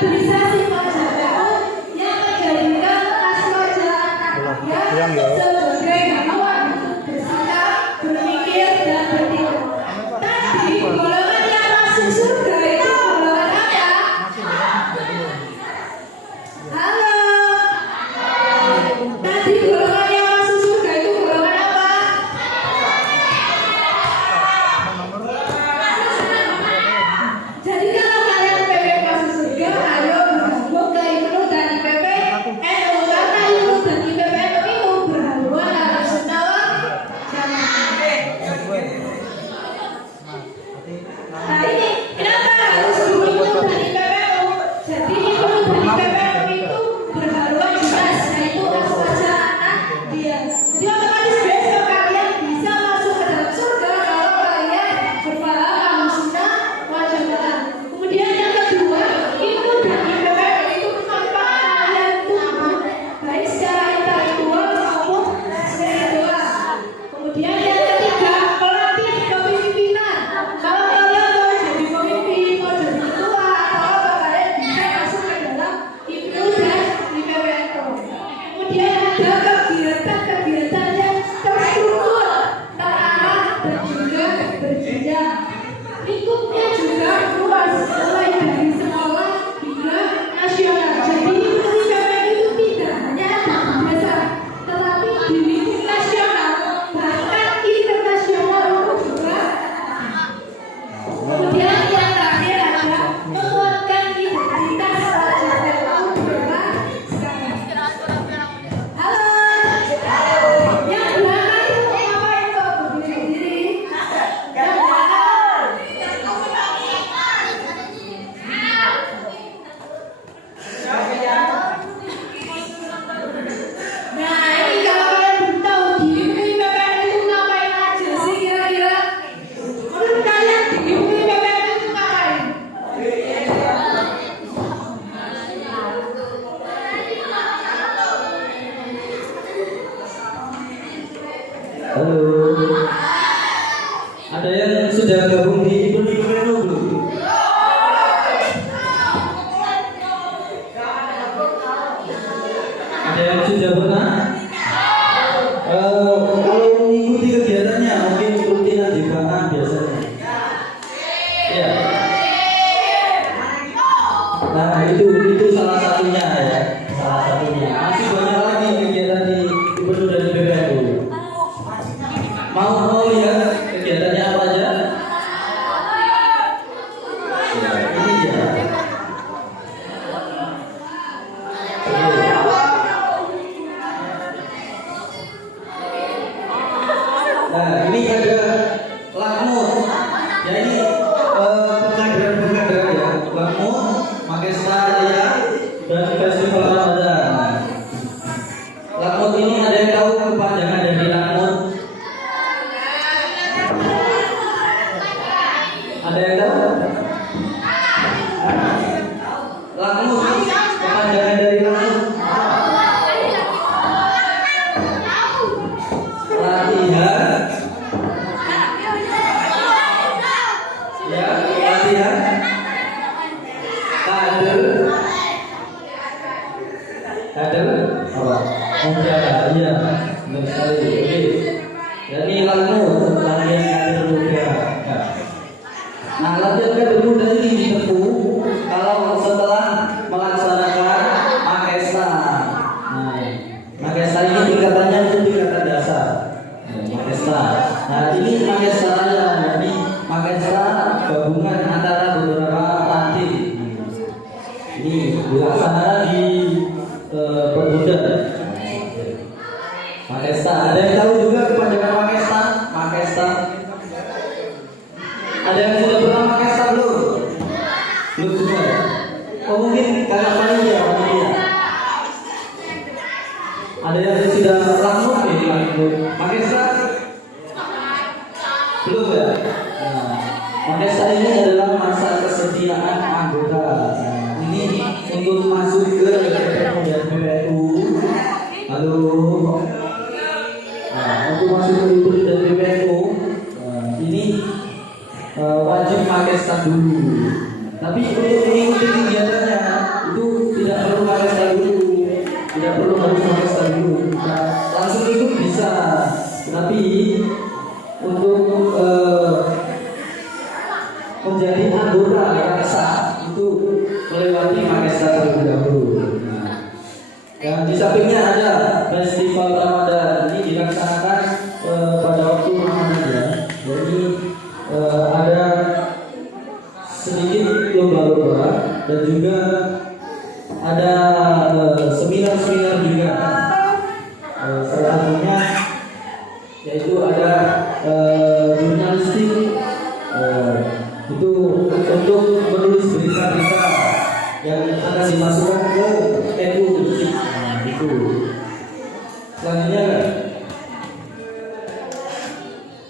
kaderisasi KJPU yang menjadikan kas wajah anaknya sebagai awan bersikap, berpikir, dan bertindak. Tadi golongan yang masuk surga itu golongan apa? Halo. Tadi golongan yang masuk surga itu golongan apa? Jadi kalau kalian IPP masuk surga, ayo bergabung ke IPNU dan IPP NU karena IPNU dan IPP NU itu berhaluan harus senawar jangan. Nah ini kenapa harus IPNU dan IPP NU? Jadi IPNU dan IPP NU itu berhaluan jelas, yaitu kas wajah anak dia. Jadi otomatis besok kalian bisa masuk ke dalam surga kalau kalian berpaham sunnah wal jamaah. Kemudian yang kedua, IPNU dan IPP itu kenapa kalian tumbuh baik secara intelektual maupun spiritual. Kemudian yang ketiga, pelatih kepemimpinan. Kalau kalian mau jadi pemimpin, mau jadi ketua, atau apa, kalian bisa masuk ke dalam IPNU dan IPP NU. Kemudian ada kegiatan-kegiatan yang terstruktur, terarah, dan juga berjenjang. Lingkupnya juga luas, mulai dari sekolah hingga nasional. Jadi IPNU itu tidak hanya ada di desa, tetapi di lingkup nasional, bahkan internasional itu juga. Kemudian yang terakhir ada menguatkan identitas KJPU bela sekarang. Halo. Yang belakang itu ngapain kok berdiri-berdiri? Yang belakang. Nah ini kalau kalian belum tahu di IPPN itu ngapain aja sih kira-kira? Menurut kalian di IPPN itu ngapain? Halo. Ada yang sudah gabung di IPNU belum? Ada yang sudah pernah? Kalau mengikuti kegiatannya mungkin rutinan di mana biasanya? Ya. Nah itu salah satunya ya, salah satunya. Masih banyak lagi kegiatan di IPNU dan IPPNU. Mau lihat kegiatannya apa aja? Ya, ini dia. Oke. Nah, ini ada lakmut. Jadi pengkaderan ya, lakmut, Magesta ya, dan festival Ramadan. Lakmut ini ada yang tahu kepanjangan dari lakmut? Ada yang tahu? Lakmut, kepanjangan dari lakmut? Latihan. Ya, latihan. Kader. Kader apa? Muda, iya. Benar sekali. Oke. Jadi lakmut, latihan kader muda. Nah, latihan kader muda ini ditempuh kalau setelah melaksanakan Magesta. Nah, Magesta ini tingkatannya itu tingkatan dasar. Magesta. Nah, ini Magesta raya, jadi Magesta gabungan antara beberapa ranting. Ini dilaksanakan di Pemuda. Magesta. Ada yang tahu juga kepanjangan Magesta? Magesta. Ada yang sudah pernah Magesta belum? Belum semua. Oh mungkin kakak panitia. Ada yang sudah lakmut nih lakmut. Magesta? Belum ya? Nah, Magesta ini adalah masa kesediaan anggota. Ini untuk masuk ke kemudian PPNU. Halo. Nah, untuk masuk ke IPNU dan PPNU, ini wajib Magesta dulu. Tapi untuk mengikuti kegiatannya langsung ikut bisa, tapi untuk menjadi anggota yang sah itu melewati Magesta terlebih dahulu. Nah, dan di sampingnya ada festival Ramadan. Ini dilaksanakan pada waktu Ramadan ya. Jadi ada sedikit lomba-lomba dan juga ada seminar-seminar juga. Salah satunya yaitu ada jurnalistik, itu untuk menulis berita-berita yang akan dimasukkan ke NU. Nah, itu. Selanjutnya,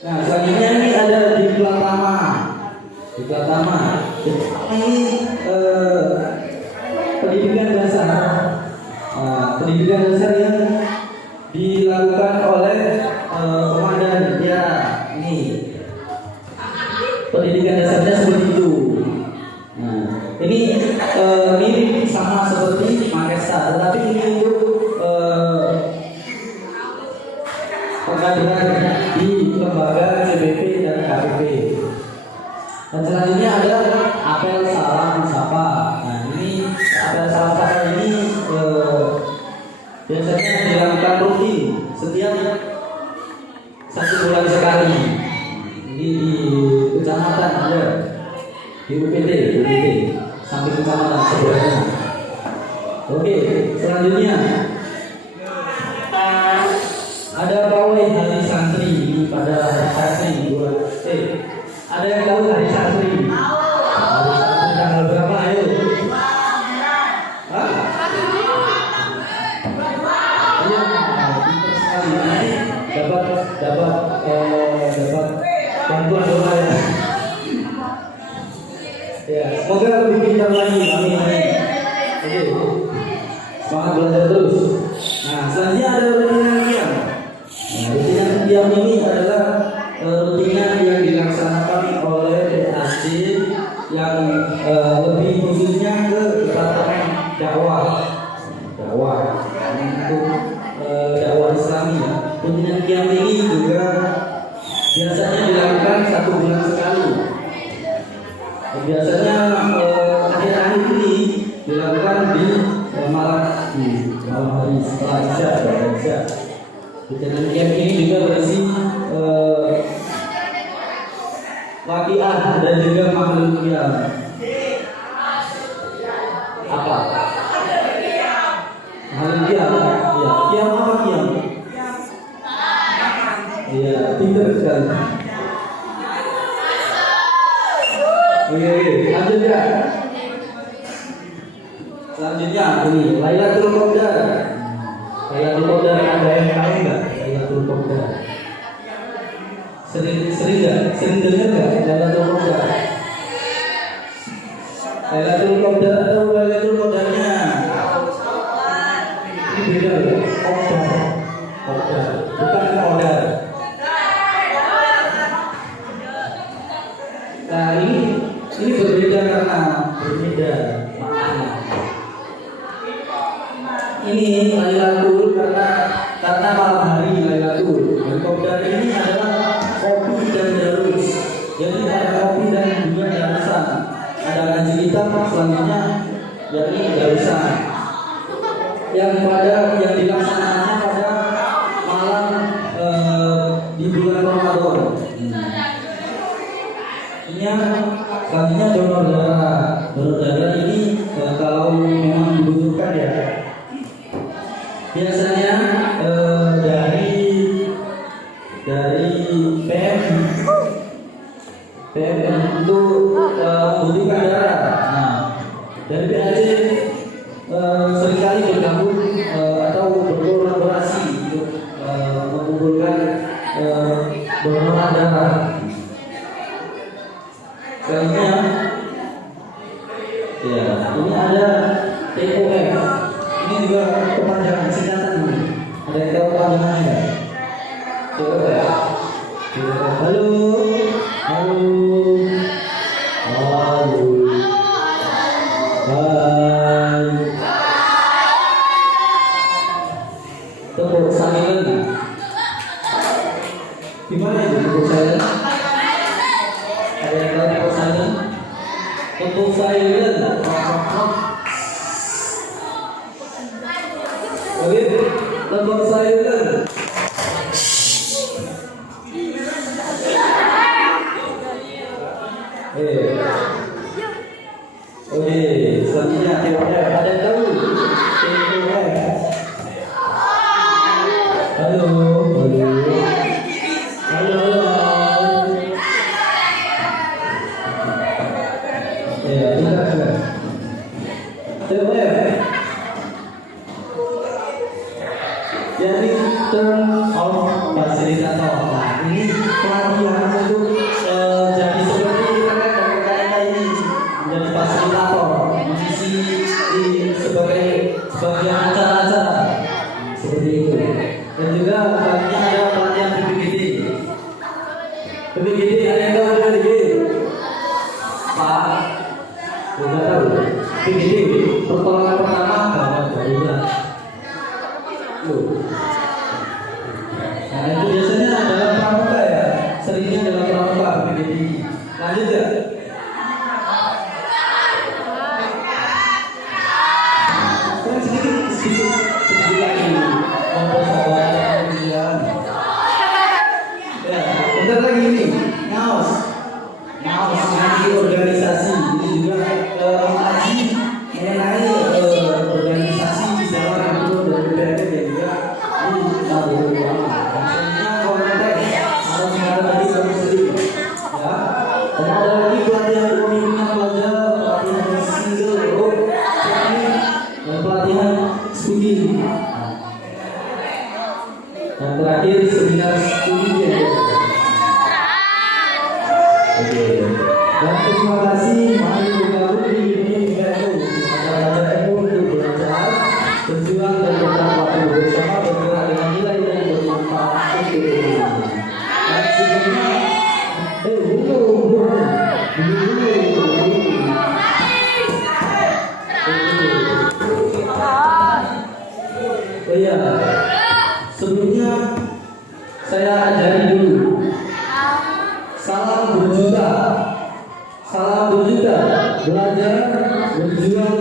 selanjutnya ini ada di Pratama. Di Pratama ini pendidikan dasar. Pendidikan dasar yang dilakukan oleh komandan ya ini. Pendidikan dasarnya seperti itu. Nah, ini mirip sama seperti Magesta, tetapi ini untuk pengaduan di lembaga CBP dan KPP. Dan selanjutnya ada apel salam sapa. Nah, ini apel salam sapa ini biasanya dilakukan rutin setiap 1 bulan sekali. Di kecamatan ada di UPT sampai kecamatan sebenarnya. Oke, selanjutnya ada pawai hari santri pada hari santri. Ada yang tahu hari santri? Hari santri tanggal berapa? Ayo. Hah? Iya, dapat bantuan doa ya. Ya, semoga lebih pintar lagi. Amin. Oke. Semangat belajar terus. Nah, selanjutnya ada rutinan diam. Nah, rutinan diam ini adalah rutinan yang dilaksanakan oleh DAC yang lebih khususnya ke departemen dakwah. Untuk dakwah Islami ya. Rutinan diam ini juga biasanya dilakukan 1 bulan sekali. Biasanya akhir-akhir ini dilakukan di malam hari setelah Isya. Rutinan diam ini juga berisi waqiah dan juga makhluk diam. Apa? Makhluk diam. Ya, diam apa diam? Iya, pintar sekali. Oke, lanjut ya. Selanjutnya ini Lailatul Qadar. Lailatul Qadar ada yang tahu nggak? Lailatul Qadar. Sering dengar nggak Lailatul Qadar? Lailatul Qadar atau Lailatul Qadarnya? Ini beda ya. Qadar, bukan Qadar. Nah ini berbeda karena berbeda maknanya. Ini Lailatul karena malam hari Lailatul. Dan Qadar ini adalah kopi dan darus. Jadi ada kopi dan juga darusan. Ada ngaji hitam selanjutnya yakni darusan. Yang dilaksanakannya pada malam di bulan Ramadan. Selanjutnya donor darah. Donor darah ini kalau memang dibutuhkan ya. Biasanya dari PM untuk membutuhkan darah. Nah, dari PAC seringkali bergabung atau berkolaborasi untuk mengumpulkan donor darah. Selanjutnya, ya, ini ada TOF. Ini juga kepanjangan singkatan ini. Ada yang tahu kepanjangannya nggak? TOF. Halo. Tepuk silent. Oke, tempat silent. Oke, selanjutnya TOF. Ada yang tahu? TOF. Halo, halo. Halo, halo. Ya, kita. TOF. Jadi term of fasilitator. Nah, ini pelatihan untuk jadi seperti mereka ini menjadi fasilitator, mengisi sebagai acara-acara seperti itu. Dan juga pelatihan ada pelatihan PPGD. PPGD ada yang tahu PPGD? Pak, sudah tahu. PPGD pertolongan pertama gawat darurat. Nah itu biasanya dalam pramuka ya, seringnya dalam pramuka PPGD. Lanjut ya. Sekarang sedikit lagi mempersahabat kemudian. Ya, bentar lagi ini ngaos nanti organisasi ini juga mengkaji mengenai organisasi di dalam itu dari BPD dan juga di Nabi maksudnya konteks harus ada lagi sedikit ya. Dan ada lagi pelatihan pemimpin pelajar, pelatihan single group dan pelatihan studi. Dan terakhir seminar studi ya. Oke. Dan terima kasih mari bergabung di ini itu acara-acara ilmu untuk belajar, berjuang dan bertakwa bersama bergerak dengan nilai yang bermanfaat untuk dunia. Dan sebelumnya, iya, sebelumnya saya ajari dulu. Salam berjuta, belajar, berjuang